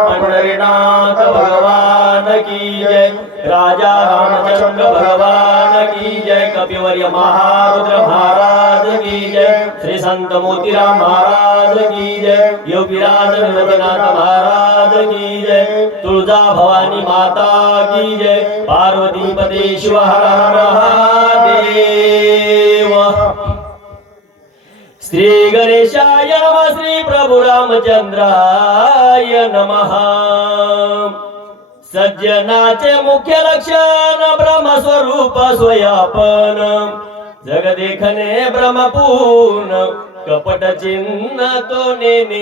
पंढरीनाथ भगवान की जय राजा रामचंद्र भगवान की जय कपिवर्य महारुद्र महाराज की जय श्री संत मोतीराम रामचंद्राय नमः। सज्जनाचे मुख्य लक्षण ब्रह्मस्वरूप स्वयापन। जगदेखने ब्रह्मपूर्ण कपट चिन्ह तो नेने.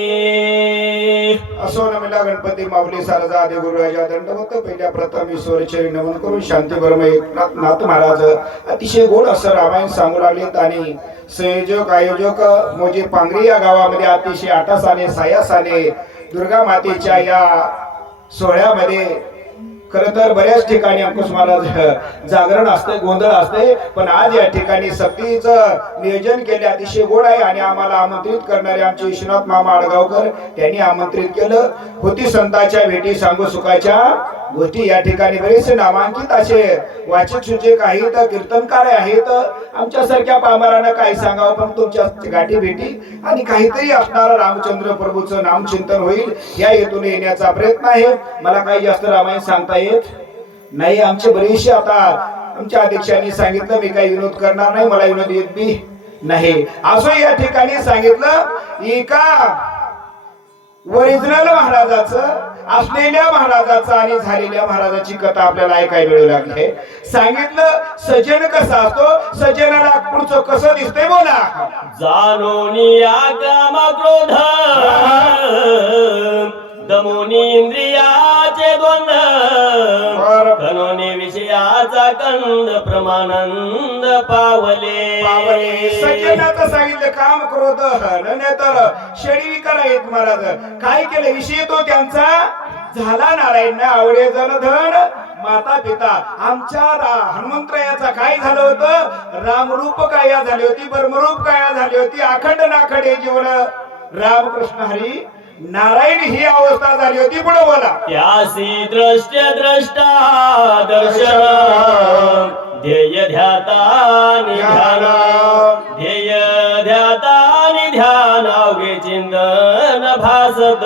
असो नमिला गणपती माऊली सारजा आदी गुरुराजा दंडवत पहिल्या प्रथम ईश्वरचरी नमन करून शांती बर्म एकनाथ नाथ महाराज. अतिशय गोड असं रामायण सांगू लागलेत आणि संयोजक आयोजक मोजे पांगरी या गावामध्ये अतिशय आटासाने सायासाने दुर्गा मातेच्या या सोहळ्यामध्ये खर तर बऱ्याच ठिकाणी अंकुश महाराज जागरण असते गोंधळ असते पण आज या ठिकाणी सक्तीचं नियोजन केले अतिशय गोड आहे आणि आम्हाला आमंत्रित करणारे आमचे विश्वनाथ मामा आडगावकर त्यांनी आमंत्रित केलं. होती संतांच्या भेटी सांगू सुखाच्या. गोष्टी या ठिकाणी बरेचसे नामांकित असे वाचक सूचक आहेत कीर्तनकार आहेत. आमच्यासारख्या पामरानं काही सांगावं पण तुमच्या गाठी भेटी आणि काहीतरी असणार रामचंद्र प्रभूचं नामचिंतन होईल या हेतून येण्याचा प्रयत्न आहे. मला काही जास्त रामायण सांगता येत नाही. आमचे बरेचसे आता आमच्या अध्यक्षांनी सांगितलं मी काही विनोद करणार नाही मला विनोद येत बी नाही. असं या ठिकाणी सांगितलं एका ओरिजिनल महाराजाचं असलेल्या महाराजाचं आणि झालेल्या महाराजाची कथा आपल्याला ऐकायला मिळू लागली आहे. सांगितलं सजन कसा असतो? सजनाला पुढचं कसं दिसतंय बोला. जाणूनिया काम क्रोध दमोनी इंद्रियाचे द्वंद. बरं. कनोनी कंद प्रमानंद पावले. पावले. सज्जनाचं सांगितलं काम क्रोध नाही तर शेळी विकार आहेत महाराज. काय केलं? विषय तो त्यांचा झाला नारायण आवडे जनधन माता पिता आमच्या हनुमंतरायाचा काय झालं होतं? रामरूप काया झाली होती ब्रह्मरूप काया झाली होती अखंड नाखडे जीवन. रामकृष्ण हरी नारायण ही अवस्था झाली होती पुढे बोला. यासी दृष्ट्य द्रष्टा दर्शन ध्येय ध्याता निध्यान ध्येय ध्याता निध्यान अवघे चिंतन भासत.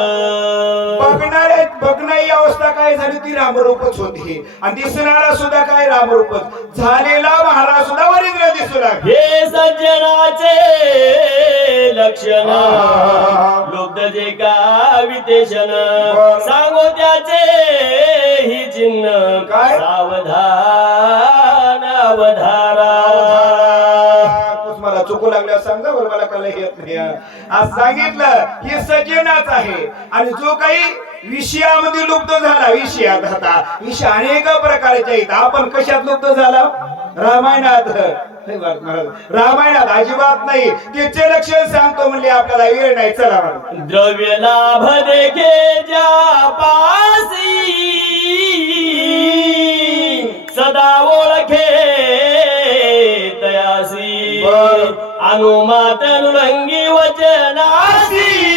बघणारी अवस्था काय झाली ती रामरूपच होती. आणि दिसणारा सुद्धा काय रामरूपच? झालेला महाराज सुद्धा वरिंद्र दिसू लागले. हे सज्जनाचे लक्षण. लुब्ध जे का वितेशन सांगो त्याचे ही चिन्ह. काय? सावधान अवधारा. मला चुकू लागल्या सांगा बरं मला कला येत नाही आज सांगितलं हे सज्जनाच आहे. आणि जो काही विषयामध्ये लुप्त झाला विषयात होता विषय अनेक प्रकारचे आहेत. आपण कशात लुप्त झाला? रामायणात. रामायणात अजिबात नाही. त्याचे लक्षण सांगतो म्हणले आपल्याला वेळ नाही. चला. द्रव्य लाभ पासी. सदा ओळखे तयासी. अनुमात अनुलंगी वचनासी.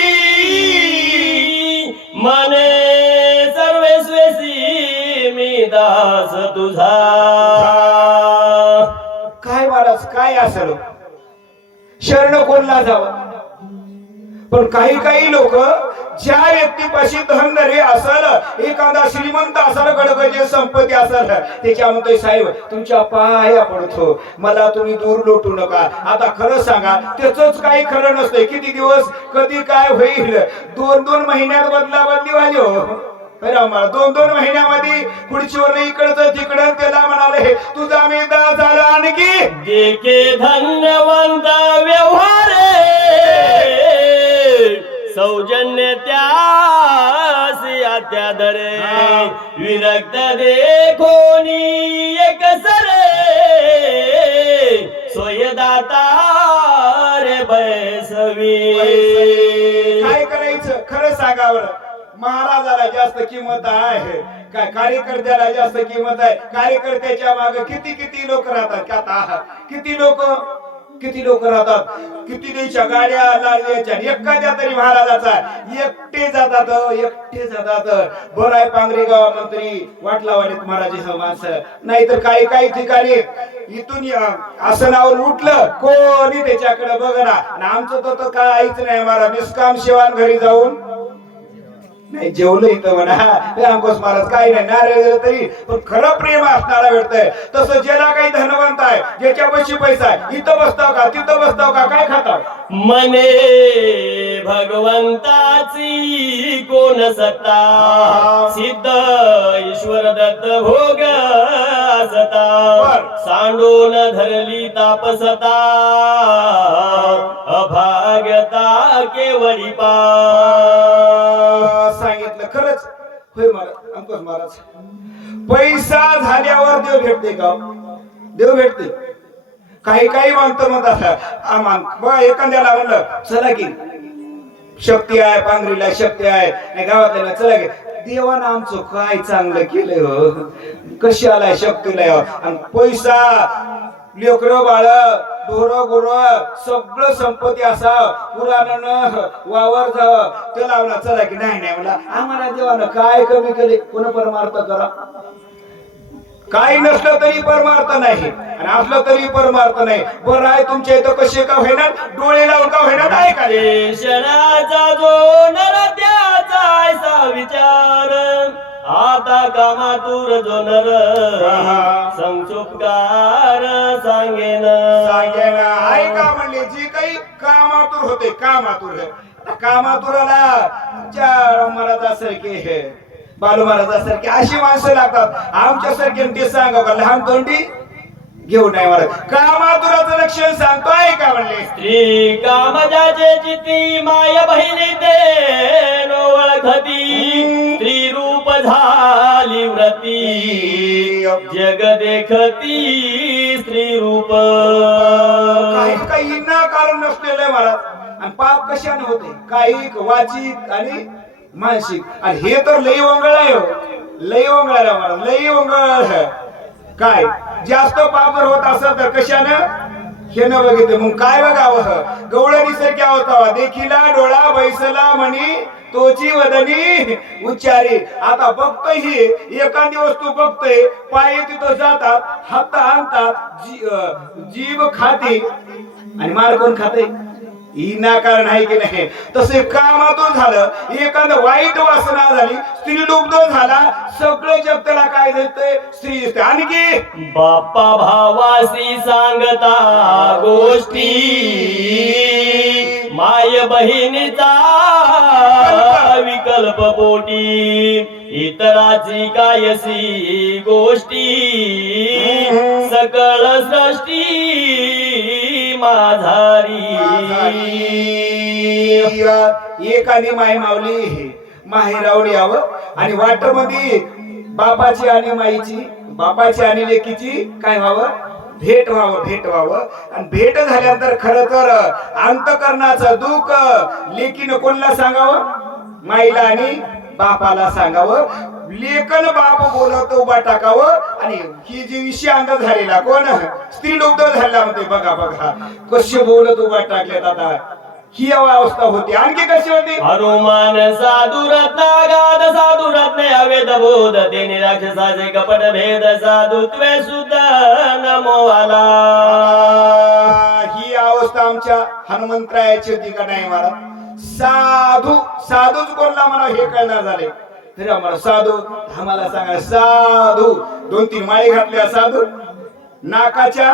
असेल. शरण कोणला जावं? पण काही काही लोक ज्या व्यक्तीपाशी धनदरे असल एखादा श्रीमंत असाल गडगजे संपत्ती असाल त्याच्या म्हणतोय साहेब तुमच्या पाया पडतो. मला तुम्ही दूर लोटू नका. आता खरं सांगा त्याच काही खरं नसतंय. किती दिवस कधी काय होईल? दोन दोन महिन्यात बदला बदली व्हायली हो. दोन दोन महिन्यामध्ये पुढची वर इकडचं तिकडं त्याला म्हणाले तुझा मी दा झाला आणखी. देखे धन्यवंत व्यवहारे सौजन्य त्यासी अत्यादरे विरक्त देखोनी एक सरे सोयदाता रे बैसवी. काय करायचं? खरं सांगावर महाराजाला जास्त किंमत आहे. काय कार्यकर्त्याला जास्त किंमत आहे? कार्यकर्त्याच्या मागे किती किती लोक राहतात? का आता किती लोक? किती लोक राहतात? किती देशा गाड्या लागल्याच्या एखाद्या तरी महाराजाचा एकटे जातात हो, एकटे जातात. बराय आहे पांगरे गावा मंत्री वाट लावालेत महाराज माणसं. नाहीतर काही काही ठिकाणी इथून या- आसनावर उठलं कोणी त्याच्याकडे बघ ना आमचं तर तर काहीच नाही महाराज. निष्काम शिवान घरी जाऊन नाही जेवलं इथं म्हणा. अंकुश महाराज काही नाही नारळ तरी. पण खरं प्रेम असणारा भेटतंय तसं ज्याला काही धनवंत आहे ज्याच्या पैसे पैसा आहे इथं बसताव का तिथं बसताव का काय खाताव? मने भगवंताची कोण सत्ता? सिद्ध ईश्वर दत्त भोग. सांडून धरली तापसता अभाग्यता केवळी पा होय महाराज अंकुश महाराज. पैसा झाल्यावर देव भेटते का? देव भेटते. काही काही मानतो म्हणतात आ एखाद्याला म्हणलं चला की. शक्ती आहे पांघरीला शक्ती आहे. नाही गावातल्या चला की. देवानं आमचं काय चांगलं केलंय हो? कशाला शक्तीला हो? आणि पैसा लेकर बाळ ढोर गोर सगळं संपत्ती असा पुराण वावर जावं ते लावला. चला की नाही नाही मला आम्हाला देवानं काय कमी केले? कोण परमार्थ करा? काही नसलं तरी परमार्थ नाही. आणि असलं तरी परमार्थ नाही. बरं आहे तुमच्या इथं कसे का होईना? डोळे लावून का होईना? काय का रे? देशनाचा जो नर त्याचा विचार. आता कामातूर जो नर आहा. संक्षुपकार सांगेन. सांगे ना ऐका म्हणले? जी काही कामातूर होते कामातूर कामातुराला चार महाराजासारखे हे बालू महाराजासारखे अशी माणसं लागतात. आमच्यासारखे ते सांगा का लहान तोंडी? घेऊ नाही महाराज कामातुराचं लक्षण सांगतो ऐका म्हणले? स्त्री कामजाचे चिती माय बहिणी ते ओळखती रूप झाली व्रती. जग देखती स्त्री रूप. काही काही ना कारण नसलेलं आहे महाराज. आणि पाप कशाने होते? काही वाचित आणि मानसिक. आणि हे तर लई वंगळ आहे हो. लई वंगळ आहे महाराज. लई वंगळ काय? जास्त पाप होत असत तर कशानं? हे न बघितलं. मग काय बघावं? गवळणी सारख्या होता देखिला डोळा बैसला म्हणी तोची वदनी उच्चारी. आता बघतोय ही एखादी वस्तू बघतोय पाय तिथं जातात हात आणतात जी- जीभ खाते. आणि मार कोण खाते कारण आहे की नाही. तसे कामातून झालं एखादं वाईट वासना झाली स्त्री लुब्ध झाला सगळं जग त्याला काय देतंय स्त्री आणखी? बाप्पा भावासी सांगता गोष्टी. माय बहिणीचा विकल्प पोटी. इतराची कायसी गोष्टी? सकळ सृष्टी माझारी एखादी माई मावली माहेरावली यावं आणि वाटमध्ये बापाची आणि माईची बापाची आणि लेकीची काय व्हावं? भेट व्हावं भेट व्हावं. आणि भेट झाल्यानंतर खर तर अंतकरणाचं दुःख लेकीनं कोणला सांगावं? माईला आणि बापाला सांगावं लेखन बाप बोलवत उभा टाकावं आणि ही जी विषय अंग झालेला कोण? स्त्री लुब्ध झाला म्हणते बघा बघा. कसे बोलत उभा टाकलेत आता. ही अवस्था होती. आणखी कशी होती? हनुमान साधु रत्नागाध साधु रत्ने अवेद बोध ते निराक्षसाचे कपट भेद साधुत्वे सुद्धा नमो आला ही अवस्था आमच्या हनुमंतरायाची होती का नाही मला साधू साधूच कोणला मला हे कळणार झाले. तरी आम्हाला साधू आम्हाला सांगा साधू. दोन तीन माळी घातल्या साधू. नाकाच्या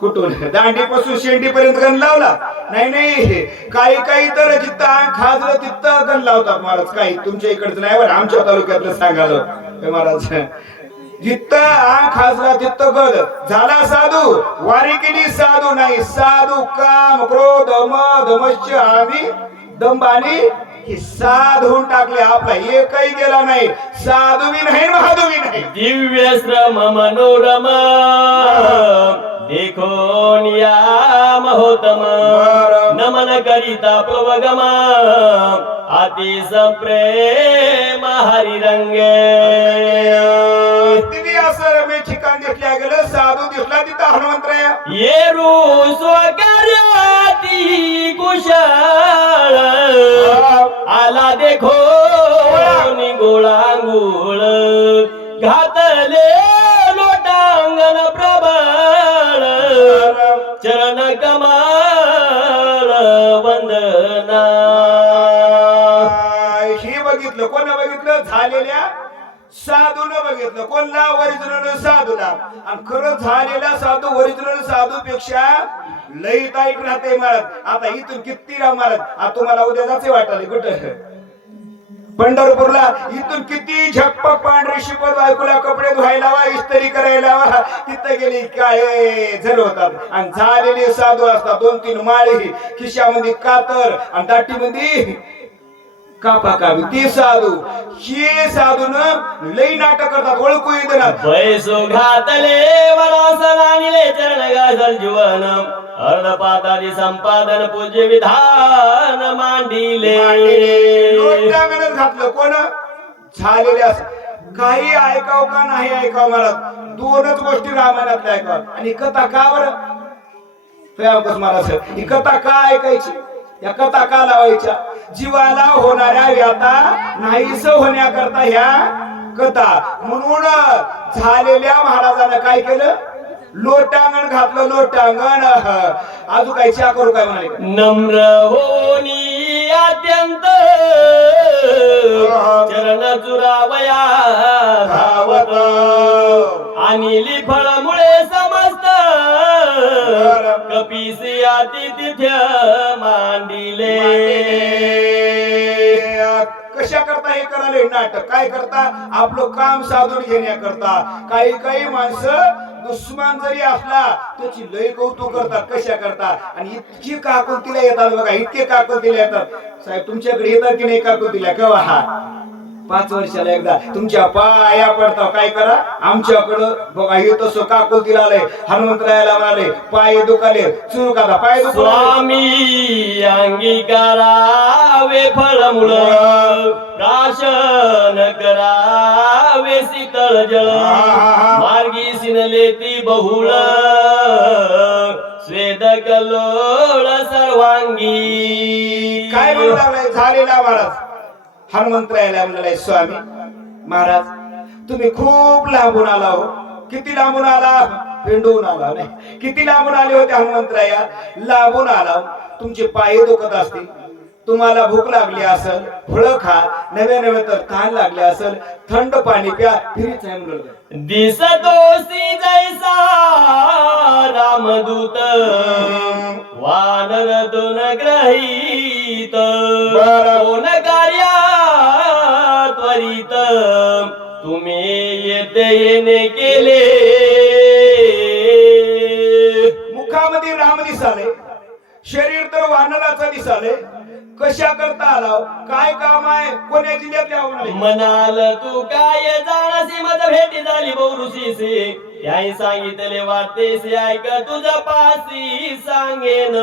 कुठून? दांडीपासून शेंडीपर्यंत गण लावला. नाही नाही काही काही तर जिथं खाजलं तिथं गण लावतात महाराज. काही तुमच्या इकडचं नाही बरं आमच्या तालुक्यातलं सांगाल महाराज जिथं अंग खाजला तिथं गद झाला साधू. वारी केली साधू नाही. साधू काम क्रोध मद मत्स्य दंभ आणि हे साधून टाकले. आपला एकही गेला नाही. साधू बी नाही महादू बी नाही दिव्य श्रम मनोरम. देखो नियाम होतम नमन करिता प्लवगम अतिस प्रेम हरिरंगे. दिव्य असं रमे ठिकाण दिसल्या गेलं साधू दिसला तिथं हनुमंतराय. येरू स्वकार्याती कुशळ आला देखो गोळांगुळ. घातले लोटांगण प्रबळ. चरण कमाळ वंदना. बघितलं? कोण बघितलं? झालेल्या साधून बघितलं. कोणला? ओरिजिनल साधूला. आणि खरं झालेला साधू ओरिजिनल साधू पेक्षा लई ताईट राहते महाराज आता इथून किती राम महाराज आता तुम्हाला उद्या जाचे वाटाले कुठं? पंढरपूरला. इथून किती झप्प पांढरे शिपत बायकोला कपडे धुवायला वा इस्त्री करायला वा तिथं गेली काय झर होतात. आणि झालेले साधू असतात दोन तीन माळी खिशामध्ये कातर आणि दाटीमध्ये कापा कापी ती साधू. हे साधून लई नाटक करतात. ओळखू येतात पैसो घातले वरासन आणले चरण गाजल जीवन. अर्धपातादी संपादन पूज्य विधान मांडिले. लोटांगणच घातलं. कोण? झालेले अस. काही ऐकाव का नाही ऐकाव मला? दोनच गोष्टी रामायणातल्या ऐकाव आणि कथा का बरं? प्रयागच महाराज ही कथा का ऐकायची? या कथा का लावायच्या? जीवाला होणाऱ्या व्यथा नाहीस होण्याकरता ह्या कथा. म्हणून झालेल्या महाराजानं काय केलं? लोटांगण घातलं लोटांगण. अजून काय चा करू काय म्हणाले? नम्र होनी अत्यंत. चरण चुरावया धावत. आणि फळमुळे कपिसिया कपिसी मांडिले. कशा करता हे करायला? नाटक काय करता? आपलं काम साधून घेण्याकरता. काही काही माणसं दुश्मन जरी असला त्याची लय कौतुक करतात. कशा करता? आणि इतकी काकुलतीला येतात बघा इतके काकुलतीला येतात. साहेब तुमच्याकडे येतात की नाही काकुलतीला? केव्हा? हा पाच वर्षाला एकदा. तुमच्या पाया पडता काय करा? आमच्याकडं बघा हे तसं काकुलतीला आलंय हनुमंतरायाला म्हणाले पाय दुखाले. चुरू का पाय स्वामी अंगीकारावे फळमुळ प्राशन करावे शीतळ जळ. मार्गी सिनले ती बहुळ स्वेद कल्लोळ सर्वांगी. काय म्हणू लागलाय? झालेला महाराज हनुमंतरायाला म्हणलाय स्वामी महाराज तुम्ही खूप लांबून आला हो. किती लांबून आला? पेंडून आला नाही किती लांबून आले होते हनुमंतराया लांबून आला तुमचे पाय दुखत असतील. तुम्हाला भूक लागली असेल फळं खा. नवे नवे तर तहान लागले असेल. थंड पाणी प्या फिरीच आहे म्हणलं दिसतोसी जैसा रामदूत वानर दोन ग्रहीत. कोण कार्या येणे केले. मुखामध्ये राम दिसाले. शरीर तर वानराचं दिसाले. कशा करता आला काय काम आहे? कोण्या जिल्ह्यातले आवडले? म्हणाल तू काय? जाणसी मज भेटी झाली बहुरुषीसे याही सांगितले वाटतेसे ऐक तुझ पासी सांगेन.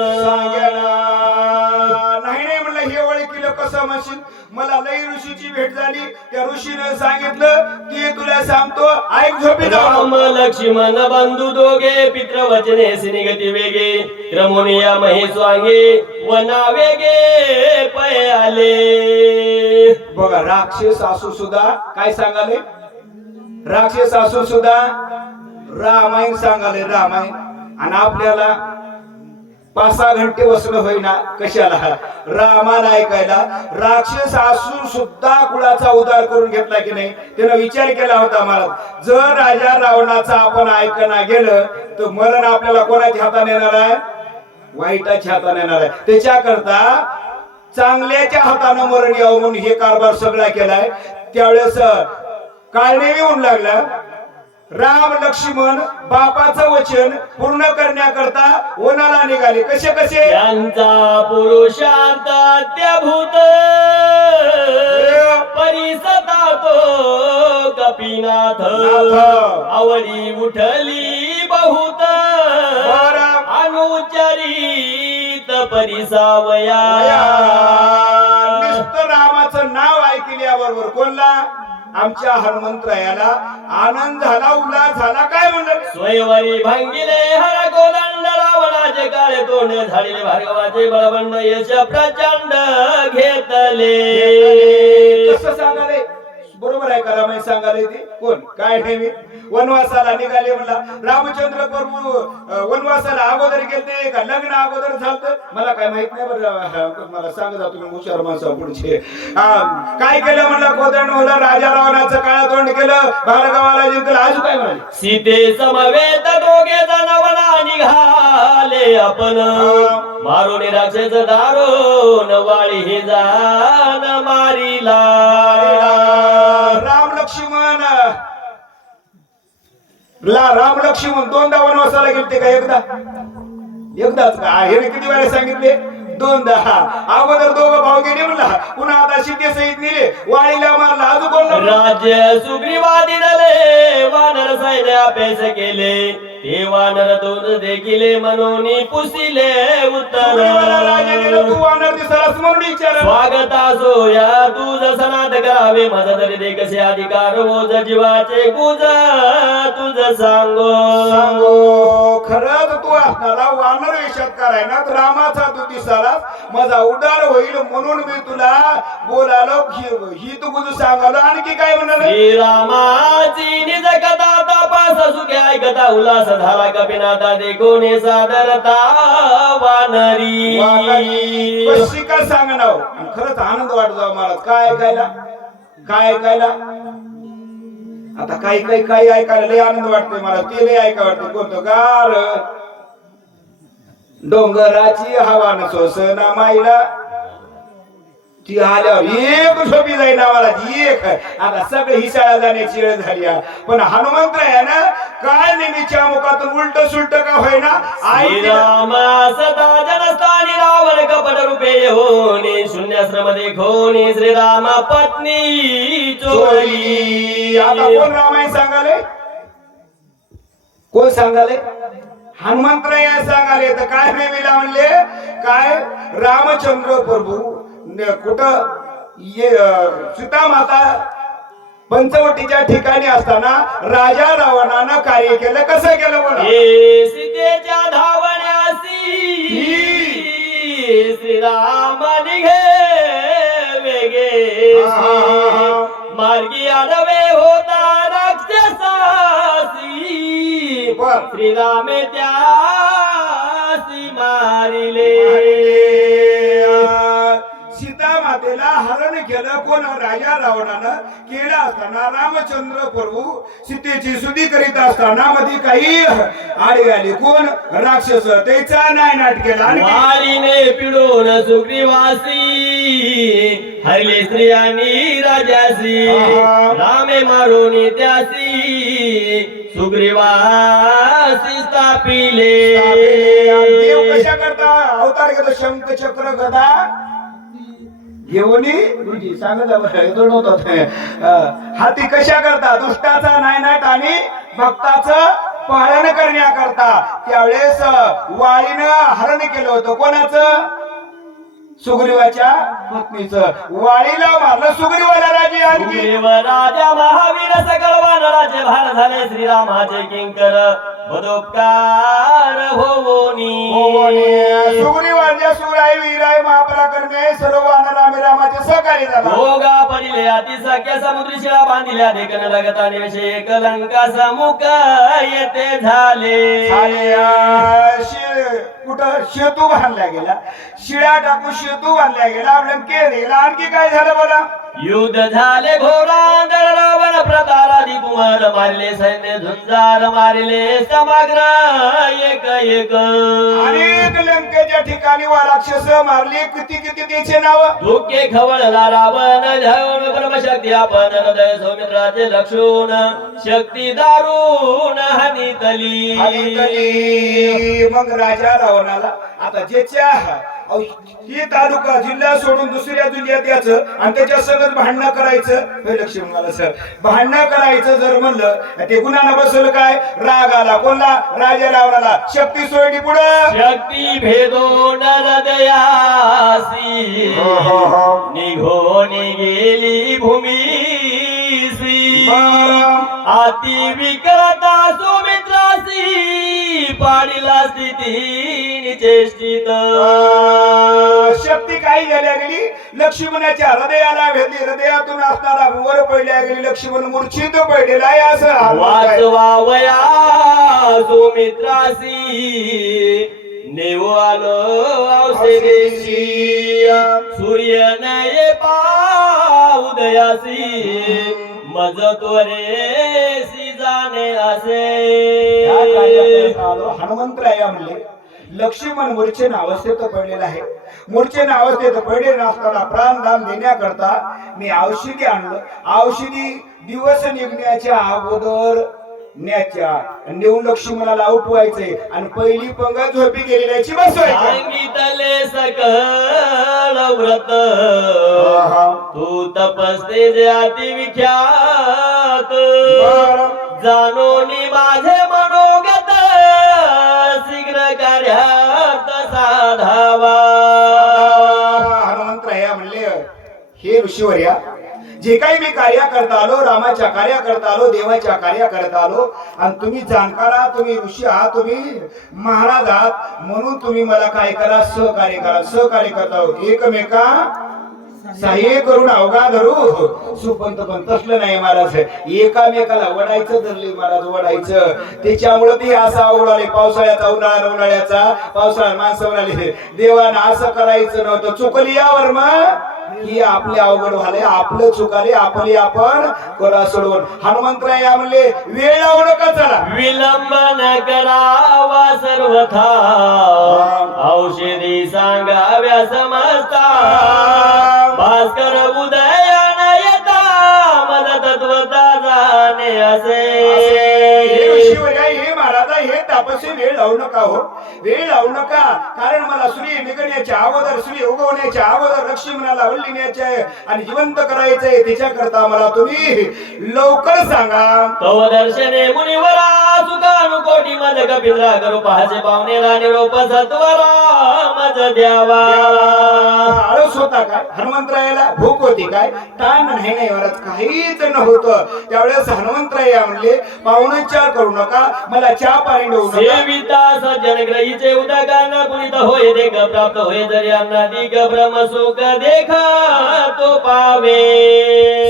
नाही नाही म्हणलं हे ओळखीलं कसं म्हणशील मला लई ऋषीची भेट झाली. त्या ऋषीने सांगितलं ते तुला सांगतो ऐक झोपी राम लक्ष्मण बंधू दोघे पित्र वचने निगती वेगे क्रमुनिया महेश वांगे वना वेगे पय आले बघा राक्षस असू सुद्धा काय सांगाले? राक्षस असू सुद्धा रामायण सांगाले रामायण. आणि आपल्याला पाच सहा घंटे बसणं होईना कशाला? रामाला ऐकायला राक्षस असून सुद्धा कुळाचा उद्धार करून घेतला की नाही त्यानं विचार केला होता मला जर राजा रावणाचा आपण ऐकणा गेलं तर मरण आपल्याला कोणाच्या हाताने येणार आहे? वाईटाच्या हाताने येणार आहे. त्याच्याकरता चांगल्याच्या हातानं मरण यावं म्हणून हे कारभार सगळा केलाय. त्यावेळेस काळणे येऊन लागला. राम लक्ष्मण बापाचं वचन पूर्ण करण्याकरता ओनाला निघाले. कसे कसे? त्यांचा पुरुषार्थ अत्यभूत. परिसता तो कपिनाथ. नाथ. आवडी उठली बहुत. अनुचरित परिसावया. नुसतं रामाचं नाव ऐकल्याबरोबर कोणला? आमच्या हनुमंतरायाला आनंद झाला उल्हास झाला काय म्हणलं स्वयंवरी भंगिले हर गोदंड रावणाचे काळे तोंड झालेले भार्गवाचे बळबंड यश प्रचंड घेतले. बरोबर आहे का रामायण सांगाले ते कोण? काय नेहमी वनवासाला निघाले म्हणला रामचंद्र प्रभू वनवासाला अगोदर गेलते का? लग्न अगोदर झालं मला काय माहीत नाही बरं मला सांगा तुम्ही हुशार माणसं पुढचे. काय केलं म्हणला कोदंड होला राजा रावणाचं काळा तोंड केलं भार्गवाला जिंकलं. अजून काय म्हणाले? सीते समवेत दोघे जण वना निघाले आपण. मारून राक्षस दारून वाळी हे जान मारिला राम लक्ष्मण ला राम लक्ष्मण दोनदा वनवासाला गेलते का एकदा? एकदाच का? हे किती वेळा सांगितले? दोनदा. अगोदर दोघं भाऊ गेले म्हणला. पुन्हा आता शिते सहित नेले. वाळीला मारला. अजून कोण? राज्य सुग्रीवादी दले वानर सैन्य अभ्यास केले. ते वानर दोन देखिले म्हणून पुसिले गेलो, तू उत्तर वानर दिसालास म्हणून विचार स्वागत असो या तुझ सनात करावे. माझा तरी दे कसे अधिकार ओझ जीवाचे गुज. तुझ सांगो. सांगो. खरंच असणारा वानर वेशात करायना तर रामाचा तू दिसालास माझा उडार होईल म्हणून मी तुला बोलालो ही तू गुजू सांगालो आणखी काय म्हणाले? श्रीरामाची निज कथा तपास सुखे ऐकता उल्हास झाला कपिनाथा देखोने सादरता वानरी. कशी का सांगणार? खरंच आनंद वाटतो मला काय ऐकायला? काय ऐकायला? आता काही काही काही ऐकायला लय आनंद वाटतोय मला. ते लय ऐका वाटते कोणतं गार डोंगराची हवा न सोसना माईला. ती आल्यावर एक झोपी जाईल आम्हाला एक. आता सगळी ही शाळा जाण्याची वेळ झाली. पण हनुमंत आहे ना काय नेहमीच्या मुखातून उलट सुलट का होईना आई श्रीराम सदा जनस्थानी रावण कपट रूपे होणे शून्याश्रम देखोने श्रीराम पत्नी चोरी. आता कोण रामायण सांगाले? कोण सांगाले? हनुमंतराय सांगाले तर काय नेहमीला म्हणले? काय? रामचंद्र प्रभू. कुठं? ये सीता माता पंचवटीच्या ठिकाणी असताना राजा रावणानं कार्य केलं. कसं केलं बोला? हे सीतेच्या धावण्यासी श्रीराम निघे वेगे. मार्गी आडवे होता राक्षसासी बर. श्रीरामे त्यासी मारिले सीता मातेला हरण केलं कोण? राजा रावणानं. केलं असताना रामचंद्र प्रभू सीतेची सुधी करीत असताना मध्ये काही आडी आली. कोण? राक्षस. त्याचा नायनाट केला आणि वालीने पिडून सुग्रीवासी हरले स्त्रियांनी राजासी. रामे मारून त्यासी सुग्रीवासी स्थापिले देव कशा करता? अवतार घेतो शंख चक्र गदा. घेऊन गुरुजी सांगत हाती कशा करता? दुष्टाचा नायनाट आणि भक्ताचं पालन करण्याकरता. त्यावेळेस वाळीनं हरण केलं होतं. कोणाचं? सुग्रीवाच्या पत्नीचं. वाळीला मारलं. सुग्रीवाला राजी आणखी. राजा महावीर सकळ वानराचे भार झाले. श्रीरामाचे किंकर बदोपकार होवोनी. सुग्रीवाच्या सुराय वीराय महापराक्रमे सर्व वानरामे रामाचे सहकारी झाला. भोगा पडिले अति सख्या समुद्री शिळा बांधिल्या. देखन समुख येते झाले. कुठं शेतू बांधला गेला शिळ्या टाकून शेतू बांधला गेला आपल्या गेला आणखी काय झालं बोला युद्ध झाले घोरांदर रावण प्रतारादी कुमार मारले सैन्य झुंजार मारले समग्र एक एक. अनेक लंकेच्या ठिकाणी वा राक्षस मारली किती किती त्याचे नाव? धुके खवळला रावण धरून ब्रह्मशक्ती आपण हृदय सौमित्राचे लक्षून शक्ती दारुण हानितली मग राजा रावणाला आता ज्याच्या अहो, ही तालुका जिल्हा सोडून दुसऱ्या जिल्ह्यात याचं आणि त्याच्या संगत भांडणं करायचं. हे लक्ष मला सर. भांडणं करायचं जर म्हणलं ते गुन्हा बसवलं काय? राग आला. कोणला? राजा रावणाला शक्ती सोडली पुढं. शक्ती भेदो नरदयासी. हो. निघोनी गेली भूमीसी. बरं. अति विकलता सुमित्रासी पाडीला स्थिती चेष्टित. शक्ती काही झाल्या गेली लक्ष्मणाच्या हृदयाला भेटली हृदयातून असणारा वर पडल्या गेली लक्ष्मण मूर्छित पडलेला आहे असं. वाचवावया सुमित्रासी नेव आलो औषधेशी. सूर्य नये उदयासी. मज त्वरेसी जाणे या असे हनुमंत आलो. हनुमंतराया म्हणले लक्ष्मण मूर्छे अवस्थेत पडलेला आहे मूर्छेन अवस्थेत पडलेला असताना प्राणदान देण्याकरता मी औषधी आणलं औषधी दिवस निघण्याच्या अगोदर न्याच्या नेऊन लक्ष्मणाला उठवायचे आणि पहिली पंगत झोपी गेलेल्याची बसवायची सांगितले सकळ व्रत. तू तपस्ते जे अति विख्यात. जाणून माझे मनोगत शीघ्र कार्यात साधावा हनुमंतराया म्हणले हे ऋषीवर्या जे काही मी कार्य करता आलो रामाच्या कार्य करता आलो देवाच्या कार्य करता आलो आणि तुम्ही जाणकार आहात तुम्ही ऋषी आहात तुम्ही महाराज आहात म्हणून तुम्ही मला काय करा सहकार्य करा सहकार्य करता आहो. एकमेका सहाय्य करून अवघा धरू. सुपंत पण तसलं नाही महाराज. एकामेकाला वडायचं धरले महाराज वडायचं. त्याच्यामुळे ते असं अवघड आले पावसाळ्याचा उन्हाळा उन्हाळ्याचा पावसाळा माणसं म्हणाले देवानं असं करायचं नव्हतं. चुकली यावर मग ही आपले अवघड झाले आपलं चुकाले आपले आपण करा सोडवून हनुमंतराया म्हणले वेळ लावू नका चला. विलंब न करावा सर्वथा. औषधी सांगाव्या समजता. भास्कर उदयान येता मद तत्वता जाणे असे. हे ऋषीवर्या, हे तापसी वेळ लावू नका हो. वेळ लावू नका. कारण मला सूर्य निघण्याच्या अगोदर सूर्य उगवण्याच्या अगोदर लक्ष्मणाला वल्लिण्याचे आहे आणि जिवंत करायचंय त्याच्याकरता मला तुम्ही लवकर सांगा. मुनिवरा सुखानुकोटी मद कपिंद्रा करू पहाचे पाहुणेला निरोप सत्वरा मज द्यावा. आळस होता काय? हनुमंतरायाला भूक होती काय? ताण नाही नाही महाराज काहीच नव्हतं त्यावेळेस हनुमंतराया म्हणले पाहुणचार करू नका. मला चहा सेविता सज्जन ग्रहीचे उदकान पुनित होय देख प्राप्त होय अन्नादिक ब्रह्म सुख देख तो पावे.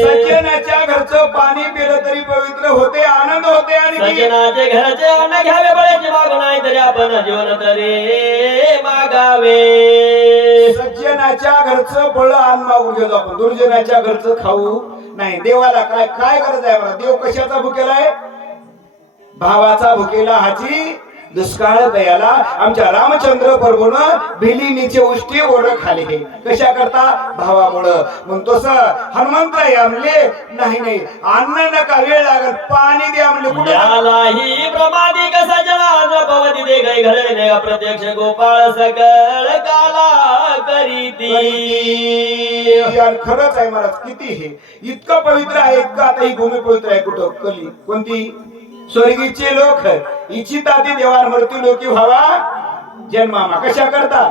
सज्जनाच्या घरचं पाणी पिलं तरी पवित्र होते आनंद होते आणि सज्जनाचे घरचे अन्न घ्यावे मागू नाही तरी आपण जीवन तरी मागावे. सज्जनाच्या घरचं फळ आण मागून घेतो आपण. दुर्जनाच्या घरचं खाऊ नाही. देवाला काय काय गरज आहे मला देव कशाचा भुकेला आहे? भावाचा भुकेला हाची दुष्काळ दयाला आमच्या रामचंद्र प्रभून भिलिनीचे उष्टी ओढ खाली हे. कशा करता? भावामुळं. मग तस हनुमंतराय म्हणले नाही नाही. अन्न नका वेळ लागत? पाणी द्या म्हणले कुठे? यालाही प्रमादिक सजना पवती दे गै घडले प्रत्यक्ष गोपाळ सकळ काला करीती. खरंच आहे महाराज किती हे. इतकं पवित्र आहे इतकं आता ही भूमी पवित्र आहे कुठं? कली. कोणती? स्वर्गीचे लोक इच्छिता ती देवान मृत्यू लोकी व्हावा। जन्मामा कशा करता?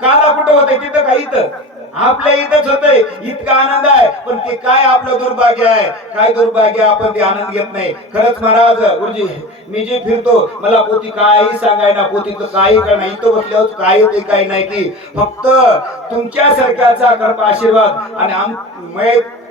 काला कुठं होते तिथं का इथं? आपल्या इथंच होतंय. इतका आनंद आहे. पण ते काय आपलं दुर्भाग्य आहे? काय दुर्भाग्य? आपण ते आनंद घेत नाही. खरंच महाराज गुरुजी मी जे फिरतो मला पोती काही सांगाय ना पोतीचं काही करणार इथं बसल्यावर काय ते काही नाही की फक्त तुमच्या सरकारचा कृपा आशीर्वाद आणि आम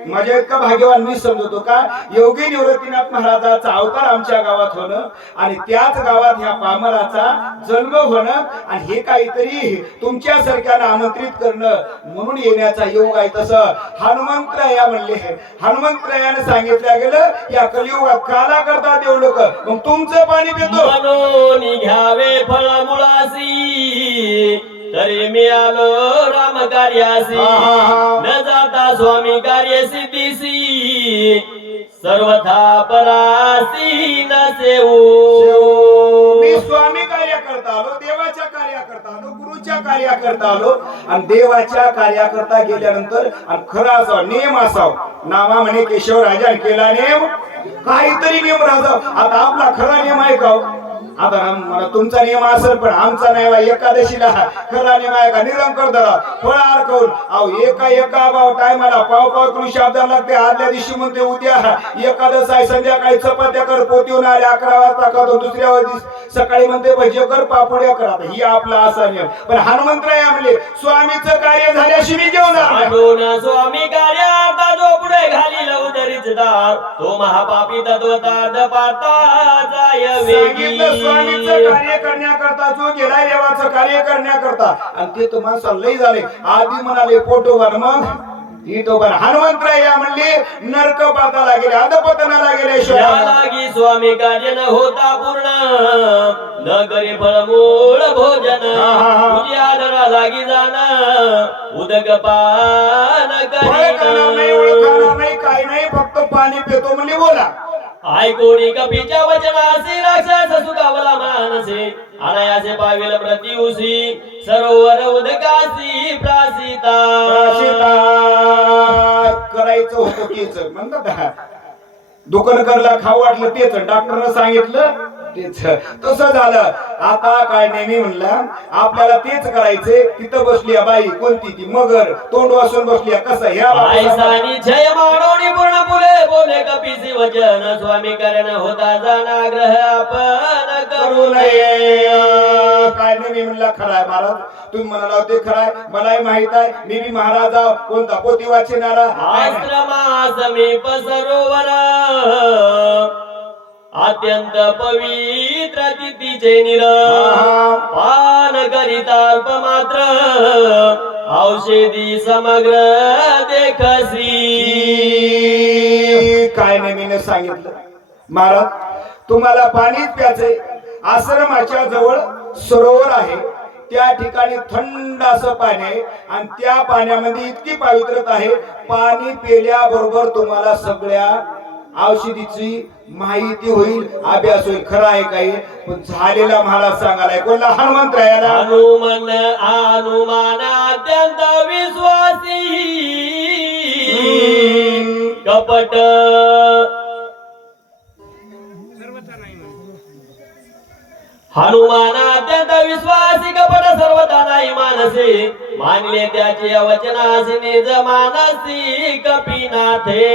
माझ्या इतका भाग्यवान मी समजतो का? योगी निवृत्तीनाथ महाराजाचा अवतार आमच्या गावात होणं आणि त्याच गावात ह्या पामराचा जन्म होणं आणि हे काहीतरी तुमच्या सरकारला आमंत्रित करणं म्हणून येण्याचा योग आहे तसं. हनुमंतराया म्हणले हनुमंतरायाने सांगितलं गेलं या कलियुगात काला करतात देव लोक. मग तुमचं पाणी पितो. घ्यावे फळ मुळासी तरी मी आलो राम कार्यासी. न जाता स्वामी कार्य सिद्धीसी सर्वथा परासी न सेवू. मी स्वामी कार्य करता आलो देवाच्या कार्य करता आलो गुरुच्या कार्य करता आलो. आणि देवाच्या कार्याकरता गेल्यानंतर आणि खरा असावा नियम असावा. नामा म्हणे केशव राजा केला नेम. काहीतरी नियम राजा आता आपला खरा नियम आहे का हो? आता मला तुमचा नियम असेल पण आमचा नाही बा एकादशीला. खरा नियम आहे का निरंकर धरा फळ अडकवून अहो एका एका भाव टायमाला पाव पाव किलो शाब्दाला लागते. आदल्या दिवशी म्हणते उद्या एकादश आहे संध्याकाळी चपात्या कर पोतीहून आले अकरा वाजता करतो दुसऱ्या दिवशी सकाळी म्हणते भजे कर पापड्या कर. आता ही आपला असा नियम. पण हनुमंतराय म्हणले स्वामीचं कार्य झाल्याशिवाय मी जेवणार स्वामी कार्याता जो पुढे घालील उदरीच दार. तो महापापी तत्वतात पाता जाय सांगितलं स्वामीचं कार्य करण्याकरता जो गेलाय देवाचं कार्य करण्याकरता. आणि ते तर माणसाला लई झाले. आधी म्हणाले बन मग. इथं बन. हनुमंतराय या म्हणले नरक पाताला गेले अधपतनाला गेल्याशिवाय लागी स्वामी कार्य न होता पूर्ण. न करे फळमूळ भोजन. तुझ्या आदरा लागी जाण. उदक पान खाणार नाही करीन ओळख नाही काही नाही फक्त पाणी पितो म्हणले बोला. ऐकोणी कपीच्या वचनासी राक्षस सुखावला मानसे. अनायासे पाविल प्रतिउसी सरोवर उदकासी प्रासिता. सीता करायचं होतं तेच. म्हणतात दुकान करला खाऊ वाटलं तेच. डॉक्टरनं सांगितलं तेच तसं झालं. आता काय नाही मी म्हणलं आपल्याला तेच करायचे तिथं बसली बाई कोणती ती? मगर. तोंड वासून बसली. कसं? ह्या आयसानी जय मानवणी पूर्ण फुले बोले कपीसी वचन स्वामी करण होता जाना ग्रह आपण करू नये. काय नाही मी म्हणलं? खरं आहे महाराज. तुम्ही म्हणाला ते खरं आहे. मलाही माहीत आहे. मी बी महाराज. कोणता पोती वाचणारा सरोवर अत्यंत पवित्र तिथीचे निर. पान करिता अल्प मात्र औषधी समग्र देखसी काय मी सांगितलं. महाराज तुम्हाला पाणीच प्याचे आश्रमाच्या जवळ सरोवर आहे. त्या ठिकाणी थंड असं पाणी आहे. आणि त्या पाण्यामध्ये इतकी पवित्रता आहे. पाणी पेल्याबरोबर तुम्हाला सगळ्या औषधीची माहिती होईल अभ्यास होईल खरं आहे काही पण झालेला महाराज सांगायला कोणला? हनुमंत राहायला हनुमान हनुमान अत्यंत विश्वासी. कपट. हनुमान अत्यंत विश्वासी कपट सर्वता नाही मानसे. मानले त्याचे वचनासी निज मानसी कपिनाथे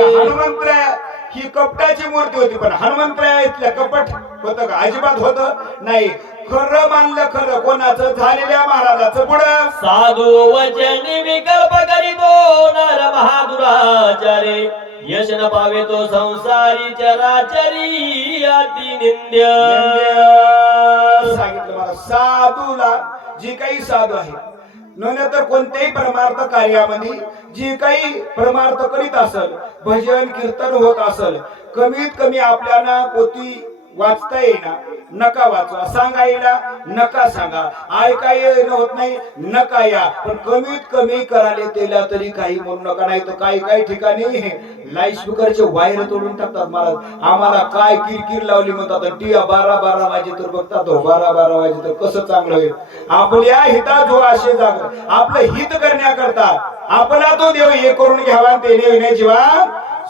हनुमंतराय ही कपटाची मूर्ती होती पण हनुमंतराय इथलं कपट होतं का? अजिबात होत नाही. खरं मानलं खरं. कोणाचं? झालेल्या महाराजाचं पुढं. साधू वचन विकल्प करीतो नर महादुराचारे. यश न पावे तो संसारी चराचरी अति निंद्य. सांगितलं मला साधूला जी काही साधू आहे. नव्हे तर कोणत्याही परमार्थ कार्यामध्ये जी काही परमार्थ करीत असल भजन कीर्तन होत असल कमीत कमी आपल्याला पोती वाचता येईना नका वाचवा सांगायला नका सांगा. ऐका येणं होत नाही नका या. पण कमीत कमी करायला त्याला तरी काही म्हणू नका नाही तर काही काही ठिकाणी लाइट स्पीकरचे वायर तोडून टाकतात महाराज आम्हाला काय किरकिर लावली म्हणतात. टिया बारा बारा वाजे तर बघतात हो, बारा बारा वाजे तर कसं चांगलं होईल. आपल्या हिता जो आशे जाग. आपलं हित करण्याकरता आपला तो देव हे करून घ्यावा आणि त्याने विने जीवा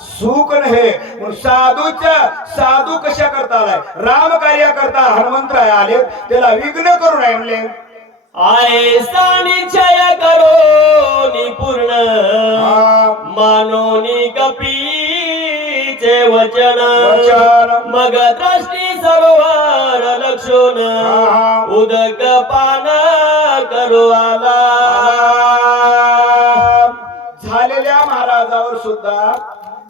सुख नहे म्हणून साधूच्या साधू कशा करता आलाय? राम कार्या करता हनुमंतराय आले त्याला विघ्न करू नये म्हणले आयसा निश्चय करो निपूर्ण. मानोनी कपीचे वचन. मग दृष्टी सरोवर लक्षण. उदक पान करू आला। झालेल्या महाराजावर सुद्धा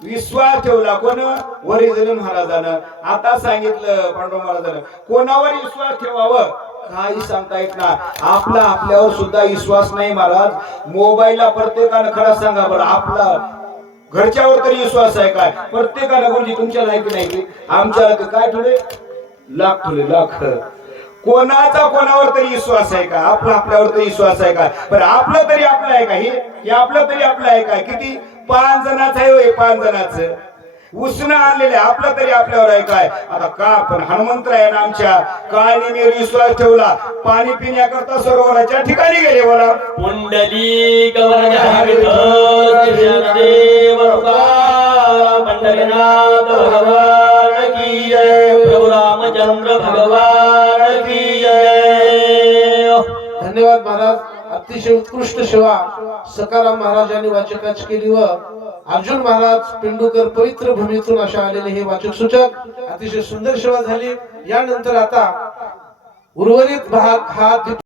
विश्वास ठेवला कोण? वरिजन महाराजानं. आता सांगितलं पांडव महाराजानं. कोणावर विश्वास ठेवावं? काही सांगता येत ना आपला आपल्यावर सुद्धा विश्वास नाही महाराज. मोबाईलला प्रत्येकानं खरं सांगा बरं आपला घरच्यावर तरी विश्वास आहे काय? प्रत्येकाला गुरुजी तुमच्या नाही नाही की? आमच्या काय थोडे? लाख थोडे लाख. कोणाचा कोणावर तरी विश्वास आहे का? आपला आपल्यावर तरी विश्वास आहे का? पण आपलं तरी आपलं आहे का हे? आपलं तरी आपलं आहे का किती? पाच जणांचं आहे होय पाच जणाचं. उष्ण आणलेले आपलं तरी आपल्यावर आहे काय? आता का पण हनुमंतरायानं आमच्या काय नेहमी विश्वास ठेवला. पाणी पिण्याकरता सरोवराच्या ठिकाणी गेले बोला. पुंडली देव तुकाराम पंढरीनाथ भगवान की जय. प्रभु राम रामचंद्र भगवान की जय. धन्यवाद महाराज. अतिशय उत्कृष्ट सेवा सकाराम महाराजांनी वाचकाची केली व अर्जुन महाराज पेंडुकर पवित्र भूमीतून अशा आलेले हे वाचक सूचक अतिशय सुंदर सेवा झाली. यानंतर आता उर्वरित भाग हा